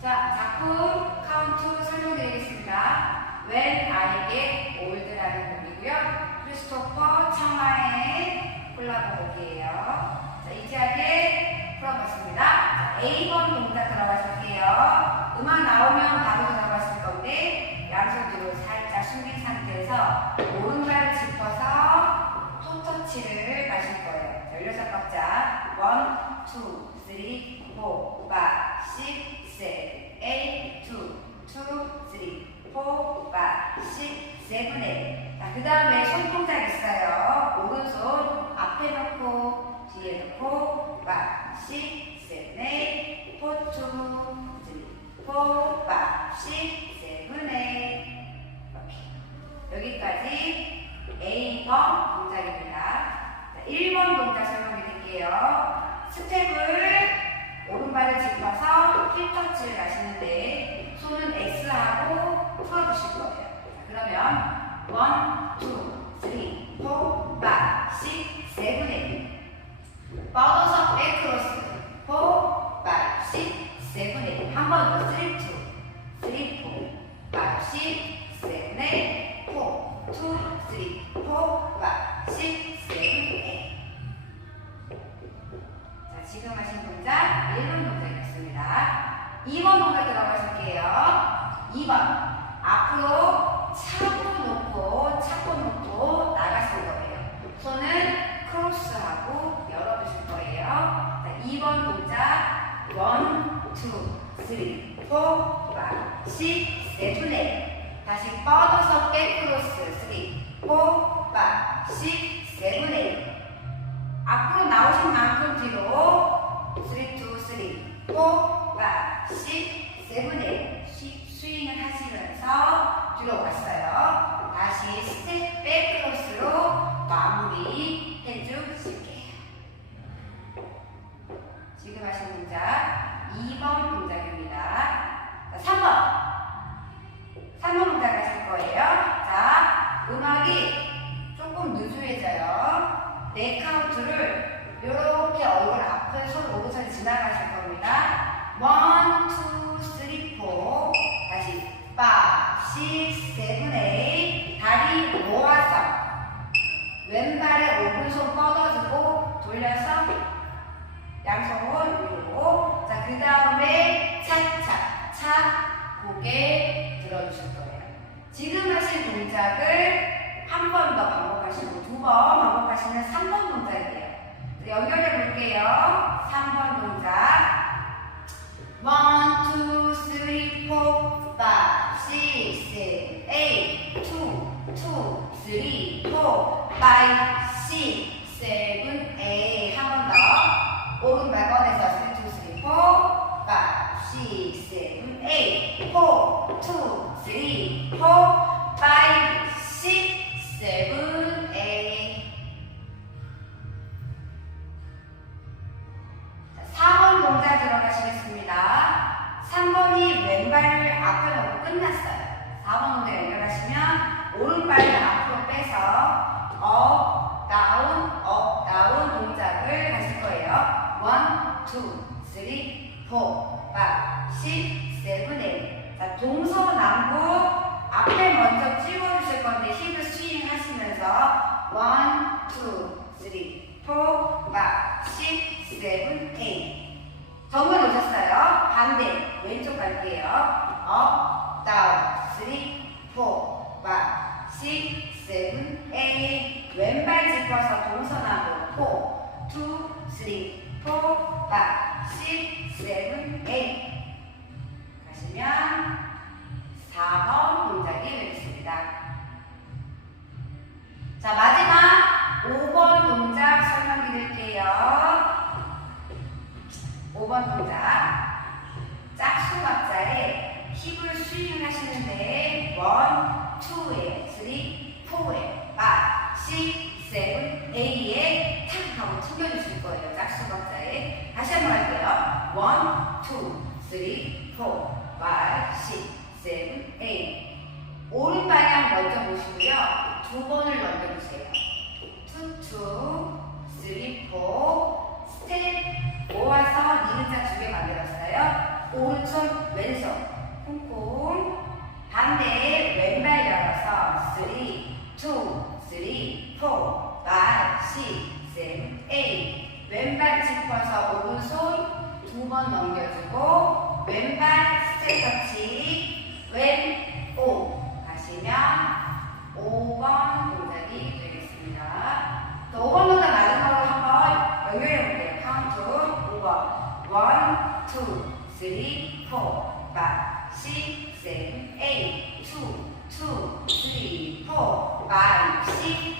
자, 작품 카운트 설명드리겠습니다. When I Get Old라는 곡이고요. 크리스토퍼 창화의 콜라보 곡이에요. 자, 이지하게 풀어봤습니다. 자, A번 동작 들어가실게요. 음악 나오면 바로 들어갔을 건데 양손 뒤로 살짝 숨긴 상태에서 오른발을 짚어서 토터치를 가실 거예요. 자, 16박자 1, 2, 3, 4, 5, 6, 7, 8, 2, 2, 3, 4, 5, 6, 7, 8. 자, 그 다음에 손 동작 있어요. 오른손 앞에 놓고 뒤에 놓고 5, 6, 7, 8, 4, 2, 3, 4, 5, 6, 7, 8. 이렇게. 여기까지 A번 동작입니다. 자, 1번 동작 설명해 드릴게요. 스텝을 오른발을 짚어서 힐터치를 가시는데 손은 X하고 풀어주실 거예요. 자, 그러면 1, 2, 3, 4, 5, 6, 7, 8 뻗어서 백크로스. 4, 5, 6, 7, 8 한번 더. 3, 2, 3, 4, 5, 6, 7, 8 4, 2, 3, 4, 5, 6, 7, 8 자, 지금 하신 동작 1번 동작이었습니다. 2번 동작 들어가실게요. 2번 앞으로 차고 놓고 차고 놓고 나가실 거예요. 손은 크로스하고 열어주실 거예요. 자, 2번 동작 1, 2, 3, 4, 5, 6, 7, 8 다시 뻗어서 백크로스 3, 4, 5, 6, 7, 8 앞으로 나오신 만큼 뒤로 3, 2, 3, 4, 5, 6, 7, 8 시- 스윙을 하시면서 뒤로 왔어요. 다시 스텝 백 크로스로 마무리 해주실게요. 지금 하신 동작 2번 동작입니다. 자, 3번 3번 동작 하실 거예요. 자, 음악이 조금 누주해져요. 네 카운트를 이렇게 얼굴 앞에 손 오른손이 지나가실 겁니다. 1, 2, 3, 4 다시 5, 6, 7, 8 다리 모아서 왼발에 오른손 뻗어주고 돌려서 양손 위로 자 그 다음에 차차 차 고개 들어주실 거예요. 지금 하신 동작을 한 번 더 반복하시고 두 번 반복하시면 3번 동작이에요. 연결해 볼게요. 3번 동작. 1, 2, 3, 4, 5, 6, 7, 8, 2, 2, 3, 4, 5, 6, 7, 8. 한 번 더. 오른발 꺼내서 3, 2, 3, 4, 5, 6, 7, 8, 4, 들어가시겠습니다. 3번이 왼발을 앞에 놓고 끝났어요. 4번 동작 연결하시면 오른발을 앞으로 빼서 업, 다운, 업, 다운 동작을 하실 거예요. 1, 2, 3, 4, 5, 6, 7, 8. 자, 동서남북 앞에 먼저 찍어주실 건데 힙을 스윙 하시면서 1, 2, 3, 4, 5, 6, 7, 8. 정면 오셨어요. 반대 왼쪽 갈게요. 업, 다운, 3, 4, 5, 6, 7, 8. 왼발 짚어서 동서남북 4, 2, 3, 4, 5, 6, 7, 8. 가시면 4번 동작이 되겠습니다. 자, 마지막 5번 동작 설명드릴게요. 5번 동작. 짝수 박자에 힙을 스윙 하시는데 1, 2에 3, 4에 5, 6, 7, 8에 탁 하고 튕겨주실 거예요. 짝수 박자에. 다시 한번 할게요. 1, 2, 3, 4, 5, 6, 7, 8. 오른 방향 먼저 보시고요. 두 번을 넘겨주세요. 2, 2, 3, 4, 3, 4, 5, 6, 7, 8 왼발 짚어서 오른손 두 번 넘겨주고 왼발 스트레 터치. 왼 오. 가시면 5번 동작이 되겠습니다. 또 5번 동작 마지막으로 한번 연결해 볼게요. 카운트 5번 1, 2, 3, 4, 5, 6, 7, 8 2, 2, 3, 4, 5, 6,